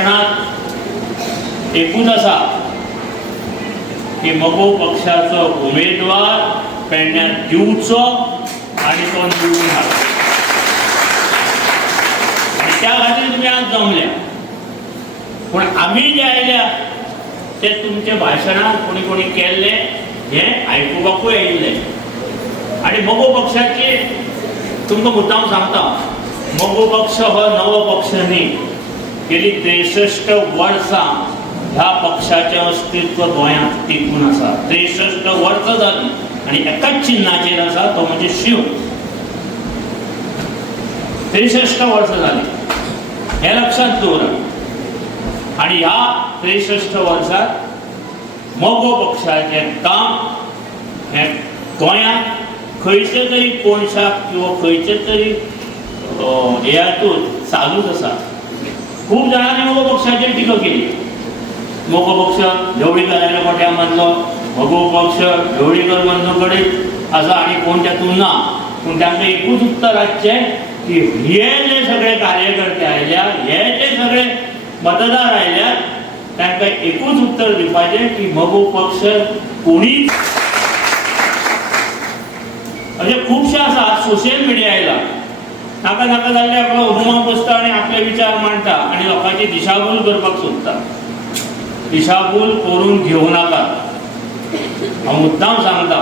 भाशणात एकूच आसा की मगो पक्षाचो उमेदवार पेडण्यात दिवचो आनी तो निवडून हाडचो. आनी त्या खातीर तुमी आज जमल्या. पूण आमी जे आयल्या ते तुमचे भाशणां कोणी कोणी केल्ले हे आयकुपाकूय येयल्ले. आनी मगो पक्षाची तुमकां मुद्दाम सांगता, मगो पक्ष हो नवो पक्ष न्ही. गेली 63 वर्सां ह्या पक्षाचें अस्तित्व गोंयांत टिकून आसा. 63 वर्सां जालीं आनी एकाच चिन्हाचेर आसा, तो म्हणजे शिव. 63 वर्सां जालीं हें लक्षांत दवरात. आनी ह्या 63 वर्सांत मगो पक्षाचें काम हें गोंयांत खंयचे तरी कोणशाक किंवा खंयचे तरी हेतून चालूच आसा. खूब जाणांनी मगो पक्षाचेर टिका केली. मगो पक्ष ढवळीकरांच्या कोट्याक मारलो, मगो पक्ष ढवळीकर बंधू कडेन आसा आनी कोण तातूंत ना. पूण तांकां एकूच उत्तर आसचें की हे जे सगळे कार्यकर्ते आयल्या, हे जे सगळे मतदार आयल्या, तांकां एकूच उत्तर दिवपाचें की मगो पक्ष कोणीच. अशें खुबशे आसा. सोशियल मिडिया आयला, नाका नाका जाल्ले आपलो रुमांत बसता आनी आपले विचार मांडटा आनी लोकांची दिशाभूल करपाक सोदता. दिशाभूल करून घेवं नाका. हांव मुद्दाम सांगता,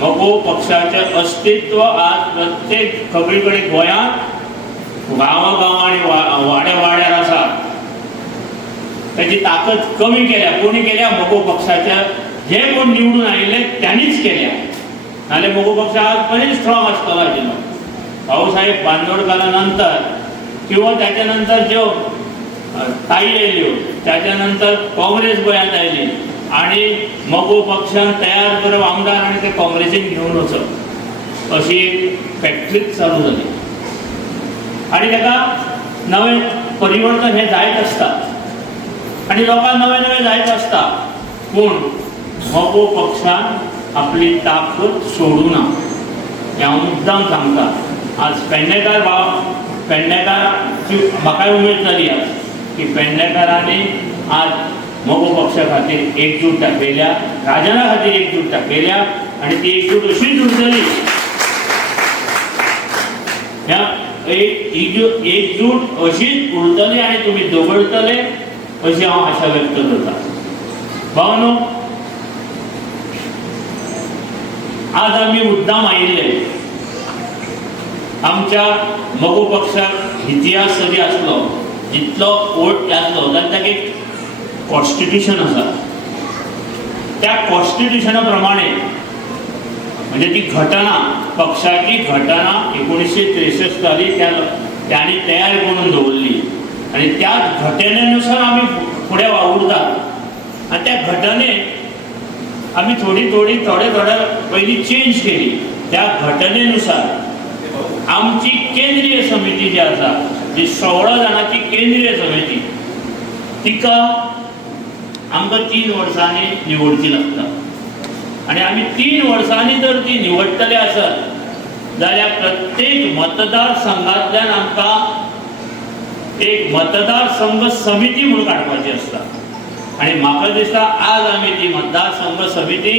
मगो पक्षाचें अस्तित्व आज प्रत्येक खबरी कडेन गोंयांत गांवां आनी वाड्या वाड्यार आसा. ताची ताकद कमी केल्या. कोणी केल्या? मगो पक्षाच्या जे कोण निवडून आयिल्ले त्यांनीच केल्या. नाजाल्यार मगो पक्ष आज बरेच स्ट्रॉंग आसतलो आशिल्लो. भाऊसाहेब बांदोडकरा नंतर किंवा त्याच्या नंतर ज्यो ताई आयल्यो, त्याच्या नंतर काँग्रेस गोंयांत आयली आनी मगो पक्षान तयार करप आमदार आनी ते काँग्रेसीक घेवन वचप, अशी एक फॅक्टरीच चालू जाली. आनी ताका नवें परिवर्तन हें जायत आसता आनी लोकांक नवें नवें जायत आसता. पूण मगो पक्षान आपली ताकद सोडूं ना. हें हांव मुद्दाम सांगता. आज पेडणेकाराची म्हाकाय उमेद जाली आज की पेडणेकारांनी आज मगो पक्षा खातीर एकजूट दाखयल्या, राजना खातीर एकजूट दाखयल्या आनी ती एकजूट अशीच उरतली. एकजूट अशीच उरतली आनी तुमी दोगडटले अशी हांव आशा व्यक्त करता. भावनो, आज आमी मुद्दाम आयिल्ले. आमच्या मगो पक्षाक इतिहास जरी आसलो, जितलो वोट आसलो, जाल्यार ताका एक कॉन्स्टिट्यूशन आसा. त्या कॉन्स्टिट्यूशना प्रमाणे म्हणजे ती घटना, पक्षाची घटना 1963 साली त्यांनी तयार करून दवरली आनी त्या घटनेनुसार आमी फुडें वावुरतात. आनी त्या घटनेक आमी थोडे पयलीं चेंज केली. त्या घटनेनुसार आमची केंद्रीय समिती जी आसा, जी 16 जाणांची केंद्रीय समिती, तिका आमकां 3 वर्सांनी निवडची लागता. आनी आमी 3 वर्सांनी जर ती निवडटले आसत जाल्यार प्रत्येक मतदारसंघांतल्यान आमकां एक मतदारसंघ समिती म्हणून काडपाची आसता. आनी म्हाका दिसता आज आमी ती मतदारसंघ समिती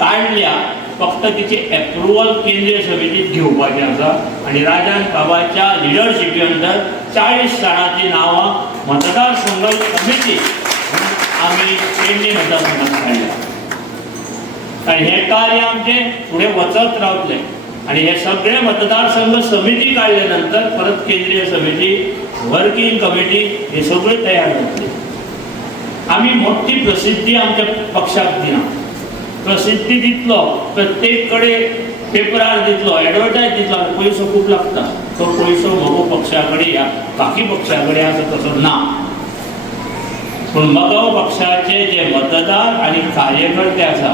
काडल्या, फक्त तिची एप्रुवल केंद्रीय समितीत घेवपाची आसा. आनी राजन बाबाच्या लिडरशिपी अंडर 40 जाणांची नांवां मतदारसंघ समिती आमी पेडणे मतदारसंघात काडल्या. आनी हें कार्य आमचें फुडें वचत रावतलें. आनी हे सगळे मतदारसंघ समिती काडले नंतर परत केंद्रीय समिती, वर्किंग कमिटी हे सगळे तयार जातले. आमी मोठी प्रसिद्धी आमच्या पक्षाक दिना. प्रसिद्धी दितलो, प्रत्येक कडेन पेपरार दितलो, एडवर्टायज दितलो, पयसो खूब लागता. तो पयसो मगो पक्षा कडेन या बाकी पक्षा कडेन आसा तसो ना. पूण मगो पक्षाचे जे मतदार आनी कार्यकर्ते आसा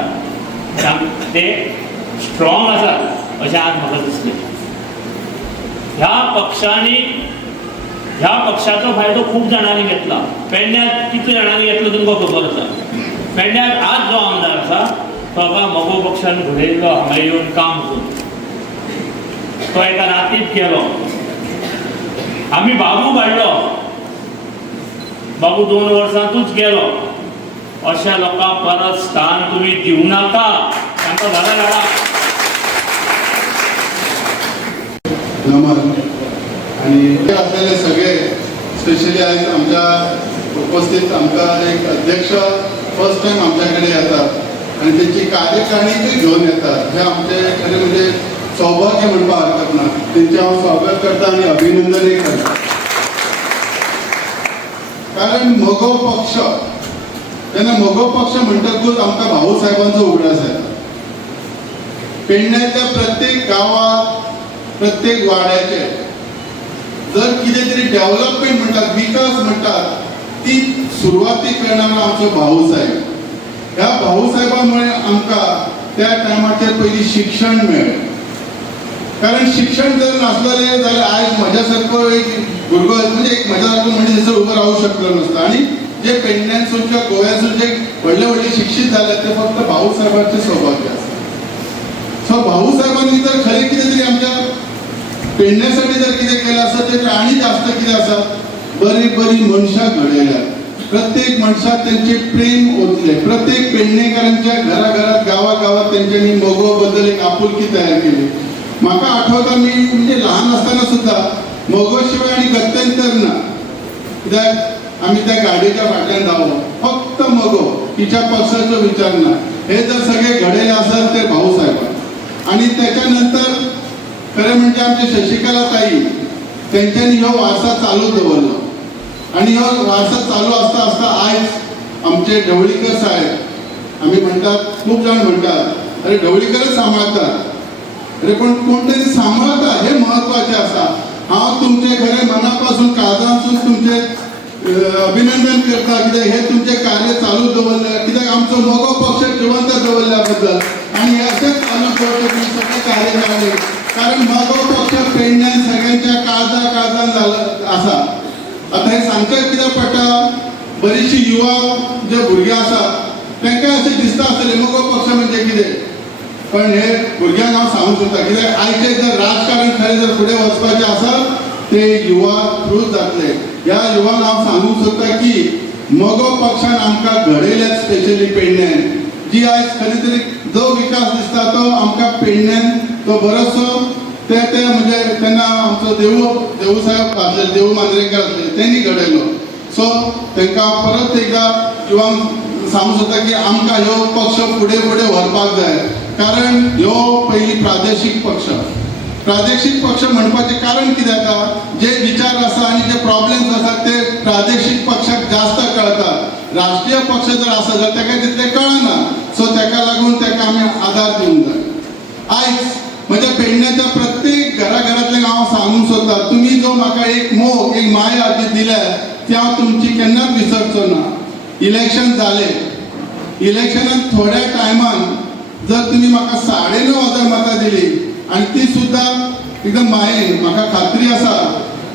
ते स्ट्रॉंग आसात अशें आज म्हाका दिसलें. ह्या पक्षाचो फायदो खूब जाणांनी घेतला. पेडण्यात कितले जाणांनी घेतलो तुमकां खबर आसा. पेडण्यात आज जो आमदार आसा तो मगो पक्षान घडयल्लो, हांगा येवन काम करून तो एका रातीत गेलो. आमी बाबू काडलो बाबू 2 वर्सांतूच गेलो, अशा लोकांक परत स्थान तुम्ही दिवं नाका, तांकां भायर हाडा. नमन आणि असलेले सगळे, स्पेशली आज आमच्या उपस्थित आमचा एक अध्यक्ष फर्स्ट टाइम आमच्याकडे येतात आणि त्यांची कार्यकारिणी घेऊन येतात. हे आमचे खरे म्हणजे सौभाग्य म्हणपाक हरकत ना. त्यांचे हांव स्वागत करता आणि अभिनंदनय करता. कारण म्हगो पक्ष, तेन्ना म्हगो पक्ष म्हणटकूच आमकां भाऊ साहेबांचो उगडास येता. पेडण्याच्या प्रत्येक गावात, प्रत्येक वाड्याचे जर कितें तरी डेव्हलपमेंट म्हणटात, विकास म्हणटात, ती सुरवाती करणारा आमचो भाऊ साहेब. ह्या भाऊ साहेबामुळे आमकां त्या टायमाचेर पयलीं शिक्षण मेळ्ळें. कारण शिक्षण जर नासलेलें जाल्यार आयज म्हज्या सारको एक भुरगो म्हणजे एक म्हज्या सारको मनीस थंयसर उबो रावूंक शकलो नासता. आणि जे पेडण्यासून किंवा गोव्यासून जे व्हडले व्हडले शिक्षीत जाले ते फक्त भाऊ साहेबांचें सौभाग्य आसा. सो भाऊ साहेबांनी जर खरें कितें तरी आमच्या पेडण्यासाठी जर कितें केलें आसा तें आनी जास्त कितें आसा, बरी बरी मनशां घडयल्यात. प्रत्येक मनशाक तेंचे प्रेम ओतले. प्रत्येक पेडणेकारांच्या घराघरात गावागावात तेंच्यांनी मोगो बद्दल एक आपुलकी तयार केली. म्हाका आठवता मी म्हणजे ल्हान आसतना सुद्धा मोगो शिवाय आनी गत्यंतर ना. कित्याक आमी त्या गाडयेच्या फाटल्यान धांवलो, फक्त मोगो, तिच्या पक्षाचो विचार ना. हे जर सगळे घडयले आसत ते भाऊ साहेबान. आणि त्याच्या नंतर खरें म्हणजे आमचे शशिकला ताई, तेंच्यांनी ह्यो वारसा चालू दवरलो. आणि ह्यो वारसा चालू आसता आसता आयज आमचे ढवळीकर साहेब, आमी म्हणटात, खूब जाण म्हणटात अरे ढवळीकरच सांबाळतात. अरे पण कोण तरी सांबाळता हे महत्वाचे आसा. हांव तुमचे खरें मनापासून काळजांतसून तुमचे अभिनंदन करता, कित्याक हे तुमचे कार्य चालू दवरले, कित्याक आमचो मोगो पक्ष जिवंत दवरल्या बद्दल. आणि अशेंच चालू दवरचे तुमी सगळे कार्य केले. कारण मोगो पक्ष पेडण्यान सगळ्यांच्या काळजान आसा. आता हे सांगचें कित्याक पडटा, बरीचशी युवा जे भुरगे आसात तांकां अशें दिसता आसतलें मोगो पक्ष म्हणजे कितें. पण हे भुरग्यांक हांव सांगूंक सोदता, कित्याक आयचे जर राजकारण खरें जर फुडें वचपाचें आसत ते युवा थ्रूच जातले. ह्या युवांक हांव सांगूंक सोदता की मोगो पक्षान आमकां घडयल्यात, स्पेशली पेडण्यान. जी आयज खरी तरी जो विकास दिसता तो आमकां पेडण्यान तो बरोसो ते म्हणजे तेन्ना आमचो देवू साहेब आसले, देवू मांद्रेकर आसले, त्यांनी घडयलो. सो तांकां परत एकदां युवांक सांगूंक सोदता की आमकां ह्यो पक्ष फुडें फुडें व्हरपाक जाय. कारण ह्यो पयलीं प्रादेशीक पक्ष. प्रादेशीक पक्ष म्हणपाचें कारण कितें जाता, जे विचार आसा आनी जे प्रॉब्लेम्स आसात ते प्रादेशीक पक्षाक जास्त कळटात. राष्ट्रीय पक्ष जर आसा जाल्यार ताका तितलें कळना. सो ताका लागून ताका आमी आदार दिवंक जाय. आयज म्हज्या पेडण्याच्या प्रत्येक घराघरांतल्यान हांव सांगूंक सोदता, तुमी जो म्हाका एक मोग, एक माया जी दिल्या ती हांव तुमची केन्नाच विसरचो ना. इलेक्शन जालें, इलेक्शनान थोड्या टायमान जर तुमी म्हाका 9,500 मतां दिली आणि ती सुद्धा एकदम मायेन, म्हाका खात्री आसा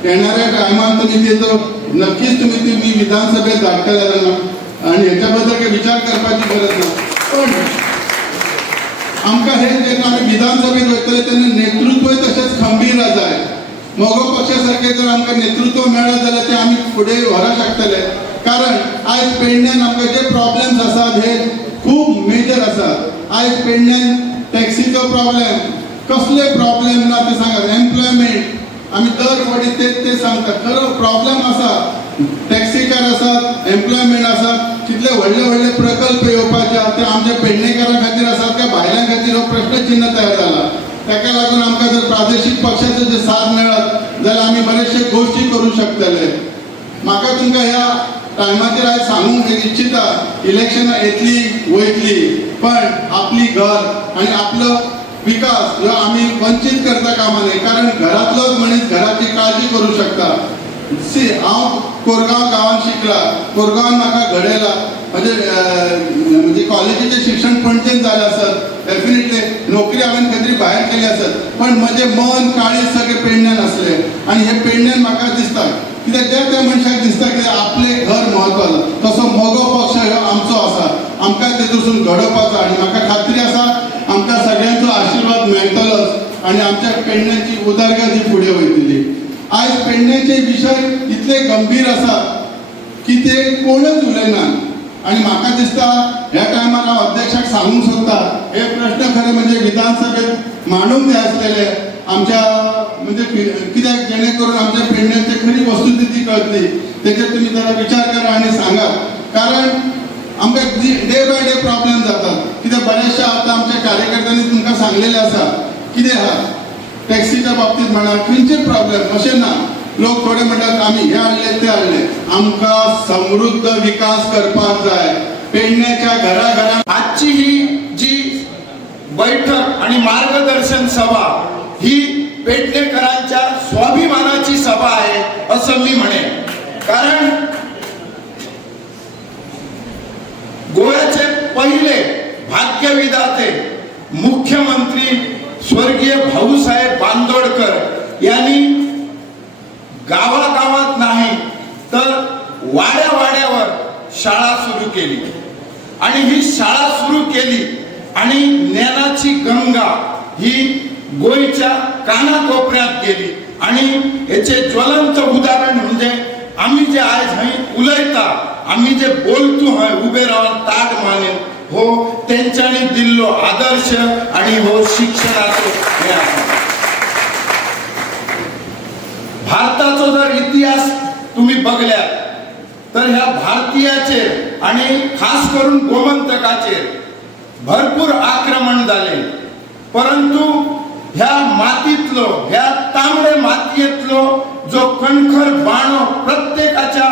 येणाऱ्या टायमान तुमी तेजो नक्कीच तुम्ही विधानसभेत धाडटले आणि ह्याच्या बद्दल काही विचार करपाची गरज ना. पण आमकां हे जेन्ना आमी विधानसभेत वयतले तेन्ना नेतृत्वय तशेंच खंबीर जाय. मोगो पक्षा सारकें जर आमकां नेतृत्व मेळत जाल्यार ते आमी फुडें व्हरक शकतले. कारण आयज पेडण्यान आमकां जे प्रॉब्लेम्स आसात हे खूब मेजर आसात. आयज पेडण्यान टॅक्सीचो प्रॉब्लेम, कसले प्रॉब्लेम ना ते सांगात. एम्प्लॉयमेंट आमी दर फावटी ते सांगता. खरो प्रॉब्लेम आसा, टॅक्सीकार आसात, एम्प्लॉयमेंट आसात, कितले व्हडले व्हडले प्रकल्प येवपाचे ते आमच्या पेडणेकारां खातीर आसात काय भायल्यां खातीर हो प्रश्नचिन्ह तयार जाला. ताका लागून आमकां जर प्रादेशीक पक्षाचो जे साथ मेळत जाल्यार आमी बरेचशे गोश्टी करूं शकतले. म्हाका तुमकां ह्या टायमाचेर आयज सांगूंक इच्छिता, इलेक्शनां येतली वयतली, पण आपली घर आणि आपलो विकास ह्यो आमी वंचित करता कामा नये. कारण घरातलोच मनीस घराची काळजी करूं शकता. हांव कोरगांव गांवांत शिकला, कोरगांवान म्हाका घडयला. म्हणजे कॉलेजीचें शिक्षण पणजेन जालें आसत, डेफिनेटली नोकरी हांवें खंय तरी भायर केली आसत, पण म्हजें मन काळीज सगळें पेडण्यान आसलें. आनी हे पेडण्यान म्हाका दिसता, कित्याक त्या मनशाक दिसता की आपलें घर म्हत्वाचो. तसो मोगो पक्ष हो आमचो आसा, आमकां तेतूंतसून घडोवपाचो. आनी म्हाका खात्री आसा आमकां सगळ्यांचो आशिर्वाद मेळटलोच आनी आमच्या पेडण्याची उदरगत ही फुडें वयतली. आयज पेडण्याचे विशय इतले गंभीर आसात की ते कोणच उलयना. आणि म्हाका दिसता ह्या टायमार हांव अध्यक्षाक सांगूंक सोदता हे प्रश्न खरे म्हणजे विधानसभेत मांडूंक जाय आसलेले आमच्या म्हणजे कित्याक जेणे करून आमच्या पेडण्याची खरी वस्तुस्थिती कळटली. तेचेर तुमी जरा विचार करा आणि सांगा. कारण आमकां डे बाय डे प्रॉब्लेम जातात. कित्याक बऱ्याचशा आतां आमच्या कार्यकर्त्यांनी तुमकां सांगलेले आसा कितें आहा टॅक्सीच्या बाबतीत म्हणा खंयचेच प्रॉब्लेम अशें ना. लोक थोडे म्हणटात आमी हे हाडले ते हाडले. आमकां समृद्ध विकास करपाक जाय. पेडण्याच्या घराघरांत आजची ही जी बैठक आणि मार्गदर्शन सभा ही पेडणेकरांच्या स्वाभिमानाची सभा आहे असं मी म्हणेन. कारण गोव्याचे पहिले भाग्यविधाते मुख्यमंत्री स्वर्गीय भाऊसाहेब बांदोडकर यांनी गावागावात नाही तर वाड्यावाड्यावर शाळा सुरू केली आणि ही शाळा सुरू केली आणि ज्ञानाची गंगा ही गोयच्या कानाकोपऱ्यात गेली. आणि याचे ज्वलंत उदाहरण म्हणजे आम्ही जे आज हय उलयता आम्ही जे बोलतो हय उभे राहून ताट मानेन हो तेंच्यांनी दिल्लो आदर्श आणि हो शिक्षणाचो हे आसा. भारताचा जर इतिहास तुम्ही बघल्यात तर ह्या भारतीयाचेर आणि खास करून गोमंतकाचेर भरपूर आक्रमण झाले. परंतु ह्या मातीतलो ह्या तांबडे मातयेतलो जो कणखर बाणो प्रत्येकाच्या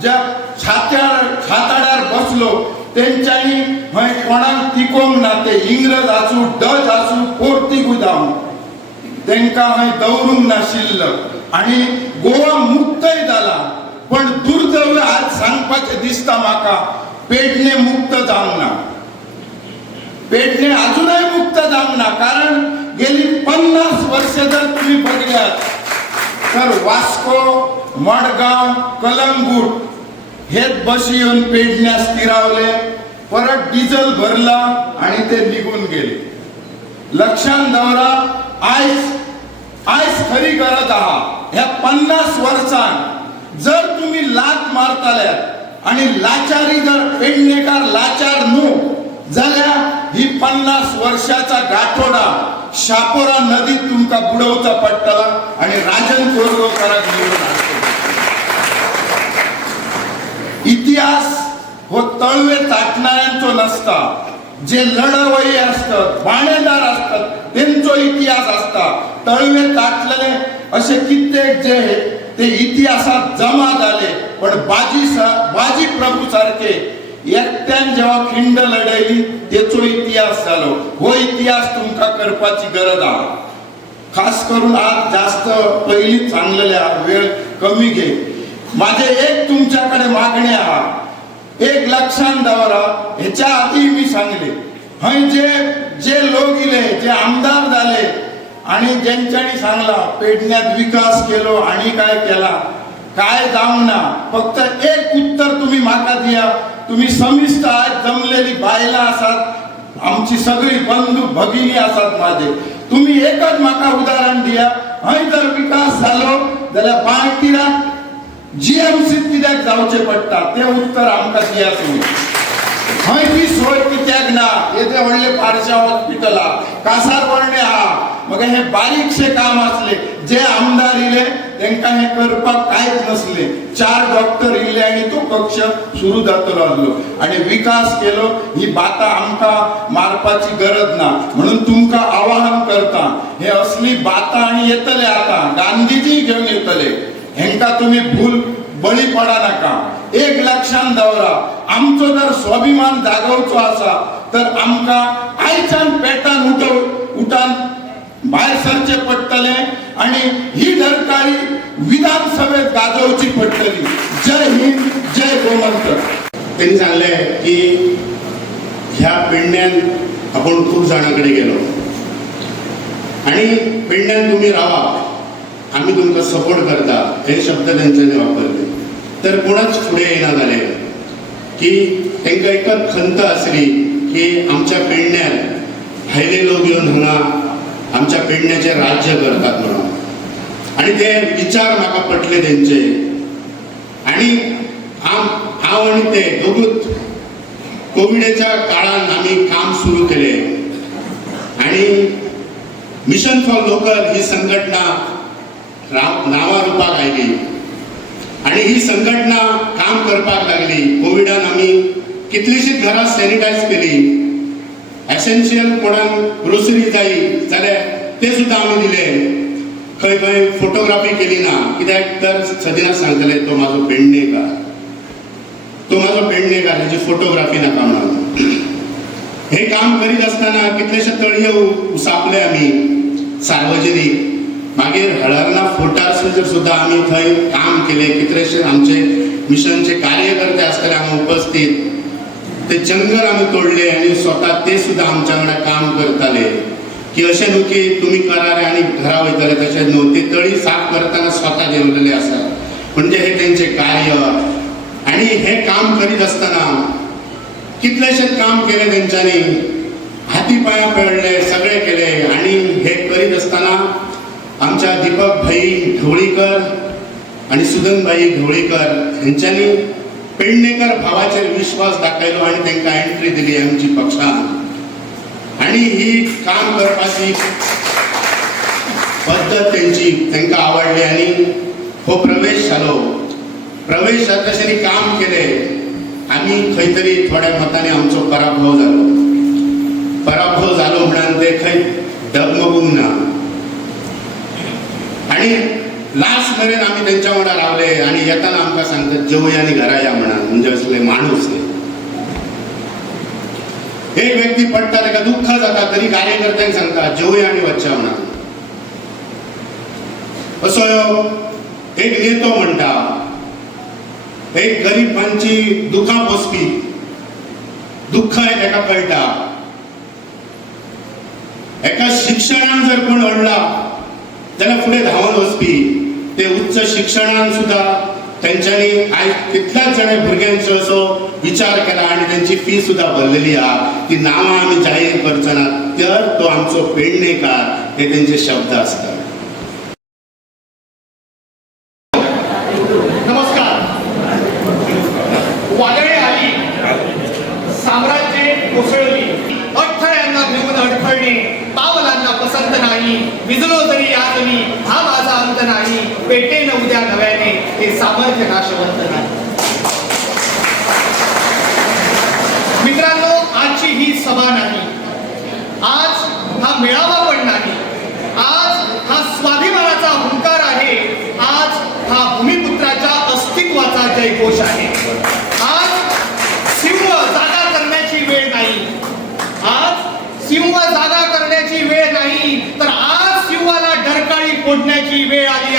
ज्या छाताडार बसलो तेंच्यांनी हय कोणाक तिकोंक ना. ते इंग्रज आसूं डच आसूं पोर्तुगीज आसूं तेंकां हय दवरूंक नाशिल्लं आणि गोवा मुक्तय जाला. पण दुर्दैव आज सांगपाचें दिसता म्हाका पेडणे मुक्त जावंक ना. पेडणे अजूनही मुक्त जावंक ना. कारण गेली 50 वर्ष जर तुम्ही बघल्यात तर वास्को मडगाव कलंगूट हेच बशी येऊन पेडण्यास स्थिरावले. परत डिझेल भरला आणि ते निघून गेले. लक्षात दवरा आयज खरी गरज आहा. ह्या 50 वर्षांत जर तुम्ही लात मारताल्यात आणि लाचारी जर पेडणेकार लाचार न्हू जाल्यार ही 50 वर्षाचा गाठोडा शापोरा नदीत तुमका बुडवचा पडटला आणि राजन कोरगांवकाराक निवडून हाडटलो. इतिहास हो तळवे ताटणाऱ्यांचो नसता. जे लढवई असतात बाणेदार असतात त्यांचो इतिहास असता. तळवे ताटलेले असे कित्येक जे ते इतिहासात जमा झाले. पण बाजी प्रभू सारखे एकट्यान जेव्हा खिंड लढयली तेचो इतिहास झालो. हो इतिहास तुमका करपाची गरज आहे. खास करून आज जास्त पहिली चांगलेल्या वेळ कमी घे. माझे एक तुमच्याकडे मागणी आहे. एक लक्षात दवरा. ह्याच्या आधी मी सांगले हय जे लोक इले जे आमदार झाले आणि ज्यांच्यानी सांगला पेडण्यात विकास केलो आणि काय केला काय जाऊन ना. फक्त एक उत्तर तुम्ही म्हाका दिया. तुम्ही समिस्त आज जमलेली बायला आसात आमची सगळी बंधू भगिनी आसात माझे. तुम्ही एकच म्हाका उदाहरण दिया. हय जर विकास झालो जाल्यार बाळकिराक जीएमसीत कित्याक जावचे पडटा ते उत्तर आमकां दिया तुम्ही. हय ती सोय कित्याक ना. येते व्हडले पारशा हॉस्पिटला कासारवण्णे आहा. मग हे बारीकशे काम असले जे आमदार इले त्यांना हे करपाक कांयच नसले. 4 डॉक्टर इल्ले आणि तो कक्ष सुरू जातलो आसलो आणि विकास केलो. ही बाता आमकां मारपाची गरज ना. म्हणून तुमकां आवाहन करता हे असली बाता आणि येतले आता गांधीजी घेऊन येतले. हेंका तुम्ही भूल बळी पडा नका. एक लक्षात दवरा. आमचो जर स्वाभिमान जागवचो आसा तर आमकां आयच्यान पेटान उठान भायर सरचे पडटले आणि ही धरकारी विधानसभेत गाजवची पडटली. जय हिंद जय गोमंतक. त्यांनी सांगले की ह्या पेडण्यान आपण खूप जणांकडे गेलो आणि पेडण्यान तुम्ही राहा आम्ही तुमका सपोर्ट करता हे शब्द त्यांच्यानी वापरले. तर कोणच पुढे येणार झाले की त्यांना एकच खंत असली की आमच्या पेडण्यात भायले लोक येऊन हांगा आमच्या पेडण्याचे राज्य करतात म्हणून. आणि ते विचार म्हाका पटले त्यांचे. आणि हांव आणि ते दोगूच कोविडच्या काळात आम्ही काम सुरू केले आणि मिशन फॉर लोकल ही संघटना नावा रुपाक आयली आणि ही संघटना काम करपाक लागली. कोविडान आम्ही कितलीशीच घरां सॅनिटायज केली. एसेन्शियल कोणाक ग्रोसरी जाय जाल्यार ते सुद्दां आमी दिले. खंय खंय फोटोग्राफी केली ना, कित्याक तर सदिना सांगतले तो म्हाजो पेडणेकार, तो म्हाजो पेडणेकार, हेजी फोटोग्राफी नाका म्हणून. हे काम करीत असताना कितलेशे तळये उसापले आमी सार्वजनीक. मागीर हळर्णा फोर्टार सुद्दां आमी थंय काम केले. कितलेशे आमचे मिशनचे कार्यकर्ते आसतले हांगा उपस्थित. ते जंगल आमी तोडले आणि स्वता ते सुद्दां आमच्या वांगडा काम करताले की अशें न्हू की तुमी करारे आनी घरा वयतले, तशें न्हू. ते तळी साफ करतना स्वता जेवलेले आसात. म्हणजे हे तेंचे कार्य. आणि हे काम करीत असताना कितलेशे काम केले तेंच्यांनी. हाती पांयां पडले, सगळे केले. आणि हे करीत असताना आमच्या दीपक भाई ढवळीकर आणि सुदनबाई ढवळीकर हेंच्यांनी पेडणेकर भावाचेर विश्वास दाखयलो आणि तांकां एंट्री दिली आमची पक्षान. आणि ही काम करपाची पद्दत तेंची तांकां आवडली आणि हो प्रवेश जालो. प्रवेश जातशें काम केले. आमी खंय तरी थोड्या मतांनी आमचो पराभव जालो. पराभव जालो म्हणून ते खंय डगमगूंक ना. आणि लास्ट मेरेन आमी तेंच्या वांगडा रावले आणि येताना आमकां सांगतात जेवया आनी घरा या म्हणून. म्हणजे असले माणूस. एक व्यक्ती पडटा ताका दुःख जाता तरी कार्यकर्त्यांक सांगता जेवया आनी वच्चा म्हणून. असो एक नेतो म्हणटा, एक गरिबांची दुखां पोसपी, दुःख एका कळटा. एका शिक्षणान जर कोण अडला जाल्यार फुडें धांवन वचपी. ते उच्च शिक्षणान सुद्धा तेंच्यांनी आयज कितल्याच जाणे भुरग्यांचो असो विचार केला आणि त्यांची फी सुद्धा भरलेली आहा. ती नांवां आमी जाहीर करचो ना. तर तो आमचो पेडणेकार हे तेंचे शब्द असतात. नमस्कार. वादळे आली, साम्राज्ये कोसळली, अडथळ्यांना भिवून अडखळणे पावलांना पसंत नाही. विजलो जरी आजली हा माझा अंत नाही. पेटेन उद्या नव्याने हे सामर्थ्य नाशवंत नाही. मित्रांनो, आजची ही सभा नाही, आज हा मेळावा पण नाही. आज हा स्वाभिमानाचा हुंकार आहे. आज हा भूमिपुत्राच्या अस्तित्वाचा जयघोष आहे. आज सिंह जागा करण्याची वेळ नाही. आज सिंह जागा करण्याची वेळ नाही, तर आज सिंहाला डरकाळी फोडण्याची वेळ आली